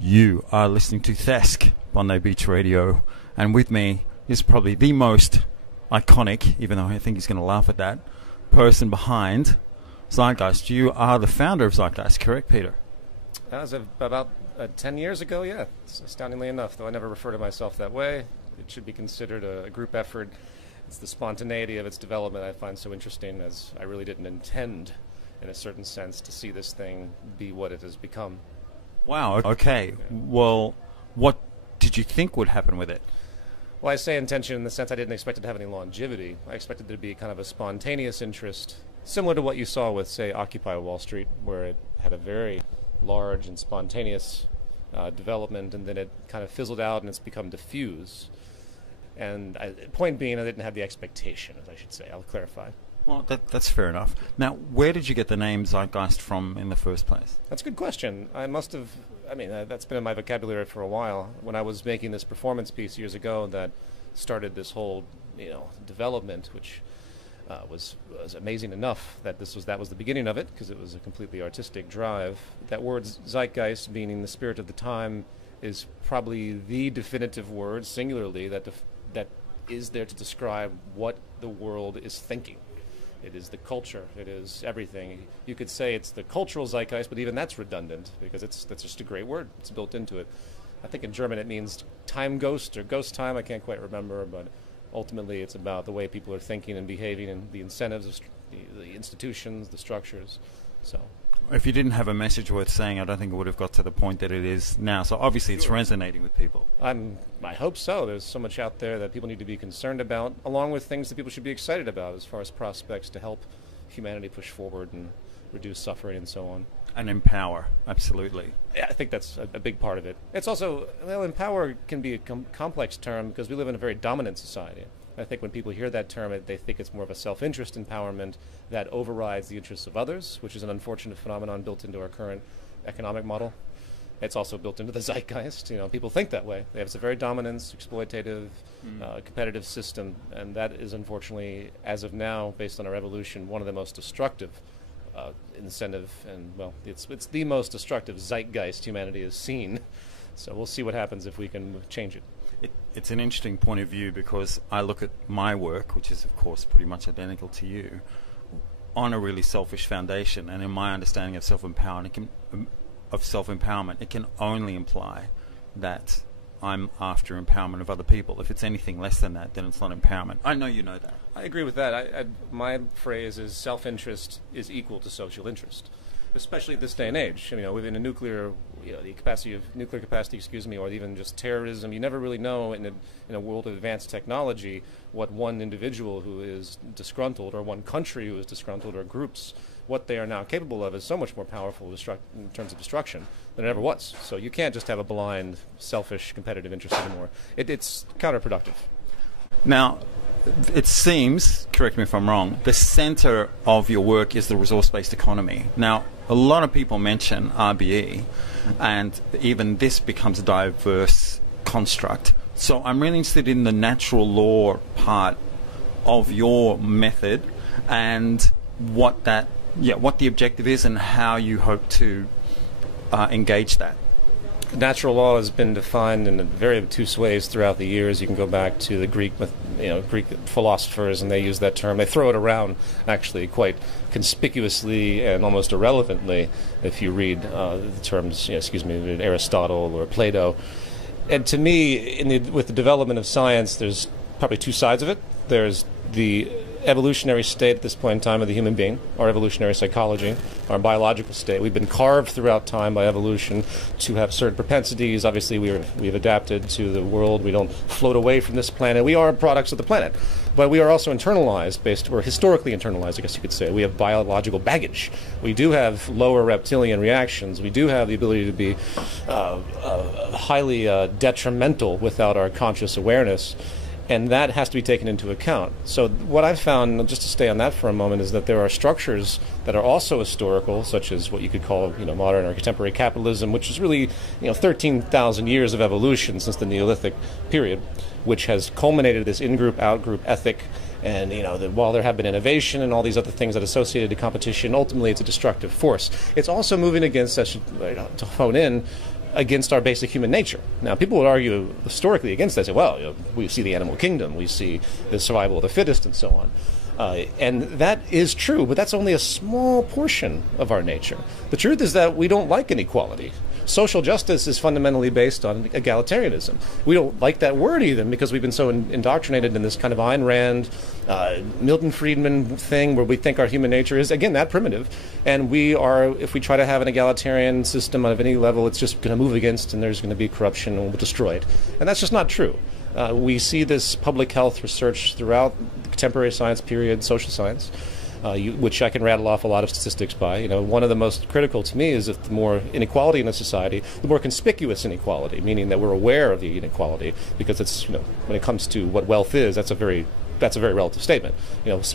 You are listening to Thesk, Bondi Beach Radio, and with me is probably the most iconic, even though I think he's going to laugh at that, person behind Zeitgeist. You are the founder of Zeitgeist, correct, Peter? As of about 10 years ago, yeah. It's astoundingly enough, though I never refer to myself that way. It should be considered a group effort. It's the spontaneity of its development I find so interesting, as I really didn't intend, in a certain sense, to see this thing be what it has become. Wow, okay. Well, what did you think would happen with it? Well, I say intention in the sense I didn't expect it to have any longevity. I expected it to be kind of a spontaneous interest, similar to what you saw with, say, Occupy Wall Street, where it had a very large and spontaneous development, and then it kind of fizzled out and it's become diffuse. And point being, I didn't have the expectation, as I should say. I'll clarify. Well, that's fair enough. Now, where did you get the name Zeitgeist from in the first place? That's a good question. That's been in my vocabulary for a while. When I was making this performance piece years ago that started this whole, development, which was amazing enough that that was the beginning of it, because it was a completely artistic drive. That word Zeitgeist, meaning the spirit of the time, is probably the definitive word, singularly, that is there to describe what the world is thinking. It is the culture. It is everything. You could say it's the cultural zeitgeist, but even that's redundant because that's just a great word. It's built into it. I think in German it means time ghost or ghost time. I can't quite remember, but ultimately it's about the way people are thinking and behaving and the incentives of the institutions, the structures. So, if you didn't have a message worth saying, I don't think it would have got to the point that it is now. So obviously it's resonating with people. I hope so. There's so much out there that people need to be concerned about, along with things that people should be excited about as far as prospects to help humanity push forward and reduce suffering and so on. And empower, absolutely. Yeah, I think that's a big part of it. It's also, empower can be a complex term because we live in a very dominant society. I think when people hear that term, they think it's more of a self-interest empowerment that overrides the interests of others, which is an unfortunate phenomenon built into our current economic model. It's also built into the zeitgeist. People think that way. It's a very dominant, exploitative, competitive system, and that is unfortunately, as of now, based on our evolution, one of the most destructive incentive, and it's the most destructive zeitgeist humanity has seen. So we'll see what happens if we can change it. It's an interesting point of view because I look at my work, which is of course pretty much identical to you, on a really selfish foundation, and in my understanding of self-empowerment, it can only imply that I'm after empowerment of other people. If it's anything less than that, then it's not empowerment. I know you know that. I agree with that. My phrase is self-interest is equal to social interest, especially at this day and age. Within a nuclear, the capacity of nuclear capacity, or even just terrorism, you never really know in a world of advanced technology what one individual who is disgruntled, or one country who is disgruntled, or groups, what they are now capable of is so much more powerful in terms of destruction than it ever was. So you can't just have a blind, selfish, competitive interest anymore. It's counterproductive. Now, it seems, correct me if I'm wrong, the center of your work is the resource-based economy. Now, a lot of people mention RBE, and even this becomes a diverse construct. So I'm really interested in the natural law part of your method and what the objective is and how you hope to engage that. Natural law has been defined in very obtuse ways throughout the years. You can go back to the Greek philosophers, and they use that term. They throw it around, actually, quite conspicuously and almost irrelevantly. If you read the terms, Aristotle or Plato. And to me, with the development of science, there's probably two sides of it. There's the evolutionary state at this point in time of the human being, our evolutionary psychology, our biological state. We've been carved throughout time by evolution to have certain propensities. Obviously, we've adapted to the world. We don't float away from this planet. We are products of the planet. But we are also internalized, we're historically internalized, I guess you could say. We have biological baggage. We do have lower reptilian reactions. We do have the ability to be highly detrimental without our conscious awareness. And that has to be taken into account. So what I've found, just to stay on that for a moment, is that there are structures that are also historical, such as what you could call, modern or contemporary capitalism, which is really, 13,000 years of evolution since the Neolithic period, which has culminated this in-group, out-group ethic. And, while there have been innovation and all these other things that associated to competition, ultimately it's a destructive force. It's also moving against, to hone in, against our basic human nature. Now, people would argue historically against that, say, well, we see the animal kingdom, we see the survival of the fittest, and so on. And that is true, but that's only a small portion of our nature. The truth is that we don't like inequality. Social justice is fundamentally based on egalitarianism. We don't like that word even because we've been so indoctrinated in this kind of Ayn Rand, Milton Friedman thing where we think our human nature is, again, that primitive. And we are, if we try to have an egalitarian system of any level, it's just going to move against and there's going to be corruption and we'll destroy it. And that's just not true. We see this public health research throughout the contemporary science period, social science, which I can rattle off a lot of statistics by. One of the most critical to me is that the more inequality in a society, the more conspicuous inequality, meaning that we're aware of the inequality, because it's, when it comes to what wealth is, that's a very relative statement.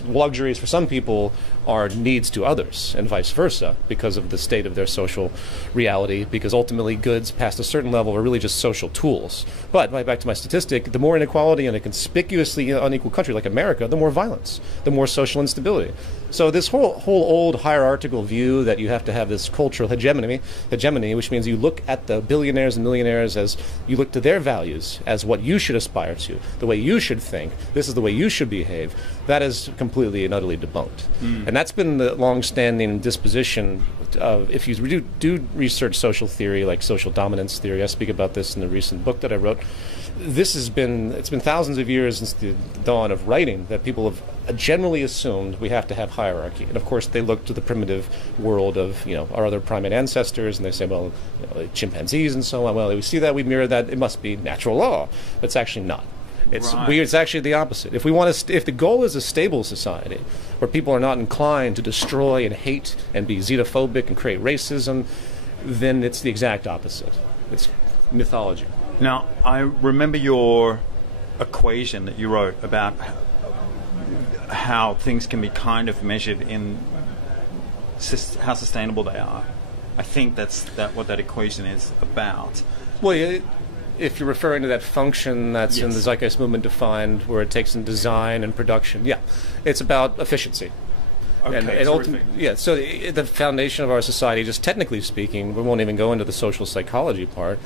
Luxuries for some people are needs to others, and vice versa, because of the state of their social reality, because ultimately goods past a certain level are really just social tools. But, back to my statistic, the more inequality in a conspicuously unequal country like America, the more violence, the more social instability. So this whole old hierarchical view that you have to have this cultural hegemony, which means you look at the billionaires and millionaires as you look to their values as what you should aspire to, the way you should think, this is the way you should behave, that is completely and utterly debunked. And that's been the long-standing disposition of, if you do research social theory, like social dominance theory, I speak about this in the recent book that I wrote, it's been thousands of years since the dawn of writing that people have generally assumed we have to have hierarchy. And of course they look to the primitive world of our other primate ancestors and they say, well, chimpanzees and so on, well, we see that, we mirror that, it must be natural law. But it's actually not. It's actually the opposite. If the goal is a stable society where people are not inclined to destroy and hate and be xenophobic and create racism, then it's the exact opposite. It's mythology. Now, I remember your equation that you wrote about how things can be kind of measured in how sustainable they are. I think that's what that equation is about. Well, if you're referring to that function that's Yes. in the Zeitgeist movement defined, where it takes in design and production, it's about efficiency. Okay, terrific. So the foundation of our society, just technically speaking, we won't even go into the social psychology part,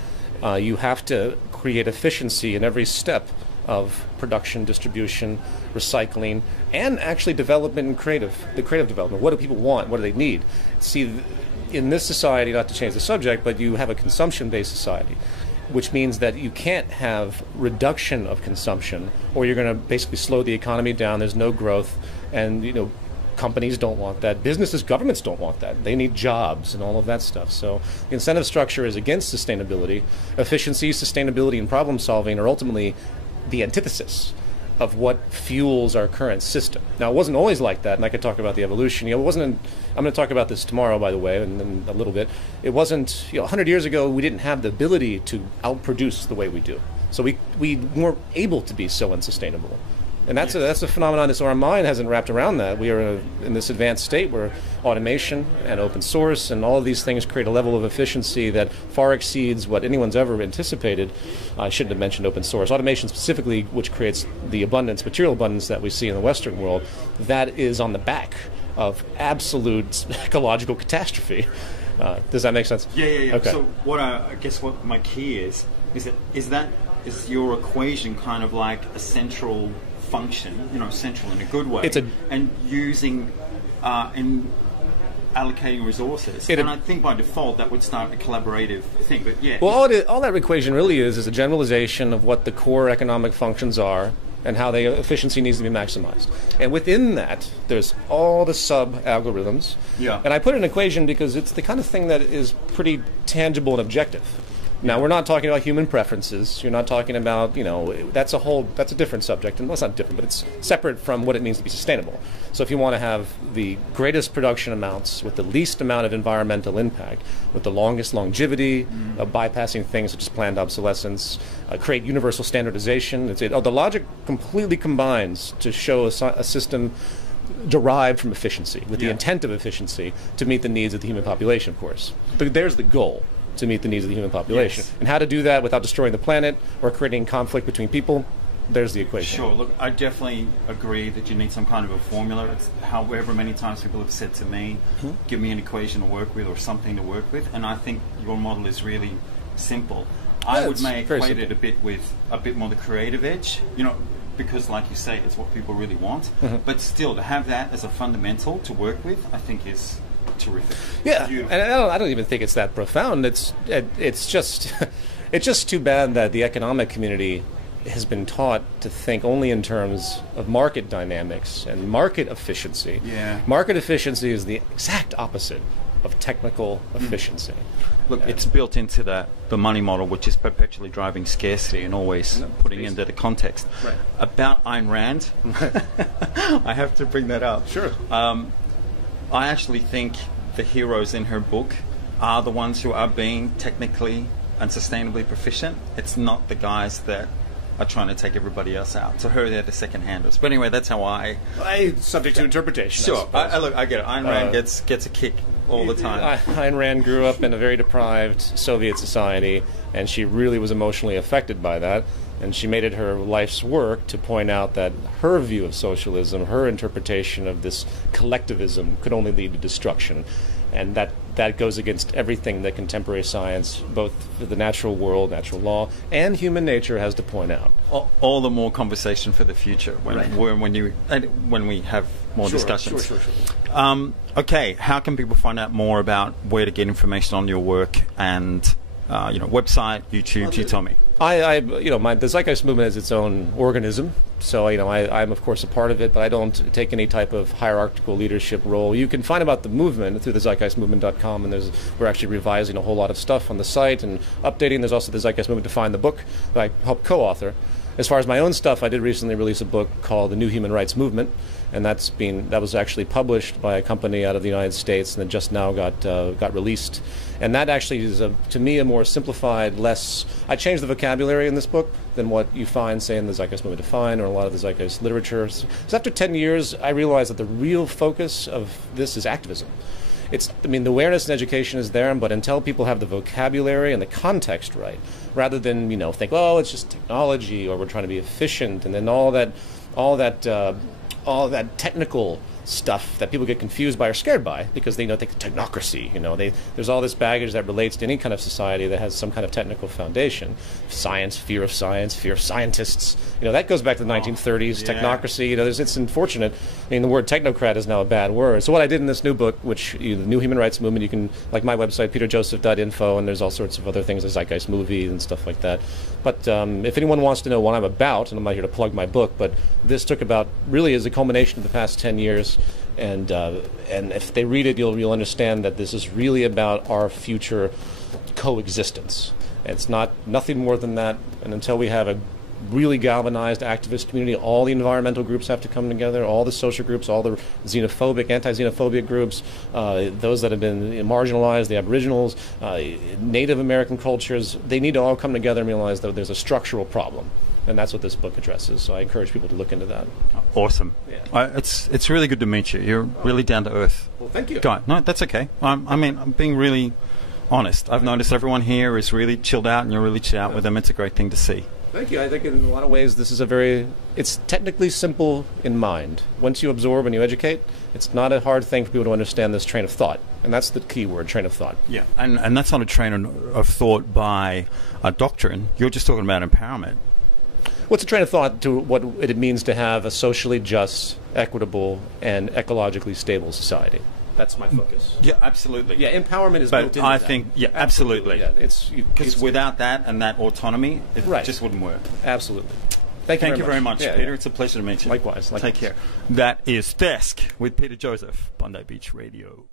you have to create efficiency in every step of production, distribution, recycling, and actually development and the creative development. What do people want? What do they need? See, in this society, not to change the subject, but you have a consumption-based society, which means that you can't have reduction of consumption or you're going to basically slow the economy down. There's no growth, and companies don't want that. Businesses, governments don't want that. They need jobs and all of that stuff. So the incentive structure is against sustainability. Efficiency, sustainability, and problem solving are ultimately the antithesis of what fuels our current system. Now, it wasn't always like that, and I could talk about the evolution. I'm going to talk about this tomorrow, by the way, and then a little bit. It wasn't, 100 years ago, we didn't have the ability to outproduce the way we do. So we weren't able to be so unsustainable. And that's a phenomenon. So our mind hasn't wrapped around that. We are in this advanced state where automation and open source and all of these things create a level of efficiency that far exceeds what anyone's ever anticipated. I shouldn't have mentioned open source. Automation specifically, which creates the material abundance that we see in the Western world, that is on the back of absolute ecological catastrophe. Does that make sense? Yeah. Okay. So I guess what my key is your equation kind of like a central function, central in a good way, and using and allocating resources. And I think by default that would start a collaborative thing. But yeah. Well, all that equation really is a generalization of what the core economic functions are and how the efficiency needs to be maximized. And within that, there's all the sub-algorithms. Yeah. And I put an equation because it's the kind of thing that is pretty tangible and objective. Now, we're not talking about human preferences. You're not talking about, that's a different subject. And well, it's not different, but it's separate from what it means to be sustainable. So if you want to have the greatest production amounts with the least amount of environmental impact, with the longest longevity, bypassing things such as planned obsolescence, create universal standardization, the logic completely combines to show a system derived from efficiency, with the intent of efficiency to meet the needs of the human population, of course. But there's the goal, to meet the needs of the human population. Yes. And how to do that without destroying the planet or creating conflict between people, there's the equation. Sure. Look, I definitely agree that you need some kind of a formula. It's however many times people have said to me, give me an equation to work with or something to work with. And I think your model is really simple. Yeah, I would it's may very equate it simple. a bit with a bit more the creative edge, you know, because like you say, it's what people really want. But still, to have that as a fundamental to work with, I think is terrific. Yeah, Beautiful. and I don't even think it's that profound. It's just it's just too bad that the economic community has been taught to think only in terms of market dynamics and market efficiency. Yeah. Market efficiency is the exact opposite of technical efficiency. Look, it's built into the money model, which is perpetually driving scarcity and always putting into the context. Right. About Ayn Rand, I have to bring that up. Sure. I actually think the heroes in her book are the ones who are being technically and sustainably proficient. It's not the guys that are trying to take everybody else out. To her, they're the second-handers. But anyway, that's how I... Subject to interpretation. Sure. Look, I get it. Ayn Rand gets a kick all the time. Ayn Rand grew up in a very deprived Soviet society, and she really was emotionally affected by that. And she made it her life's work to point out that her view of socialism, her interpretation of this collectivism, could only lead to destruction. And that goes against everything that contemporary science, both the natural world, natural law, and human nature has to point out. All the more conversation for the future when we have more discussions. Sure. Okay, how can people find out more about where to get information on your work and website, YouTube? You tell me. The Zeitgeist movement has its own organism, so I'm of course a part of it, but I don't take any type of hierarchical leadership role. You can find about the movement through the zeitgeistmovement.com, and we're actually revising a whole lot of stuff on the site and updating. There's also the Zeitgeist Movement to Find the book that I helped co-author. As far as my own stuff, I did recently release a book called The New Human Rights Movement, and that was actually published by a company out of the United States, and then just now got released. And that actually is, to me, a more simplified, I changed the vocabulary in this book than what you find, say, in the Zeitgeist Movement to Find or a lot of the Zeitgeist literature. So after 10 years, I realized that the real focus of this is activism. The awareness and education is there, but until people have the vocabulary and the context right, rather than, think, oh, it's just technology, or we're trying to be efficient, and then all that technical stuff that people get confused by or scared by because they think technocracy. There's all this baggage that relates to any kind of society that has some kind of technical foundation. Science, fear of scientists. That goes back to the 1930s. Yeah. Technocracy. It's unfortunate. The word technocrat is now a bad word. So what I did in this new book, which the New Human Rights Movement, you can my website peterjoseph.info, and there's all sorts of other things, the Zeitgeist movie and stuff like that. But if anyone wants to know what I'm about, and I'm not here to plug my book, but this took about really is a culmination of the past 10 years. And if they read it, you'll understand that this is really about our future coexistence. It's nothing more than that. And until we have a really galvanized activist community, all the environmental groups have to come together, all the social groups, all the xenophobic, anti-xenophobic groups, those that have been marginalized, the Aboriginals, Native American cultures. They need to all come together and realize that there's a structural problem. And that's what this book addresses. So I encourage people to look into that. Awesome. Yeah. It's really good to meet you. You're really down to earth. Well, thank you. Guy. No, that's okay. I'm being really honest. I've noticed everyone here is really chilled out, and you're really chilled out with them. It's a great thing to see. Thank you. I think in a lot of ways this is it's technically simple in mind. Once you absorb and you educate, it's not a hard thing for people to understand this train of thought. And that's the key word, train of thought. Yeah, and that's not a train of thought by a doctrine. You're just talking about empowerment. What's a train of thought to what it means to have a socially just, equitable, and ecologically stable society? That's my focus. Yeah, absolutely. Yeah, empowerment is built into I that. think, yeah, absolutely. Yeah, because without that and that autonomy, it just wouldn't work. Absolutely. Thank you very much, Peter. Yeah. It's a pleasure to meet you. Likewise. Take care. That is Desk with Peter Joseph, Bondi Beach Radio.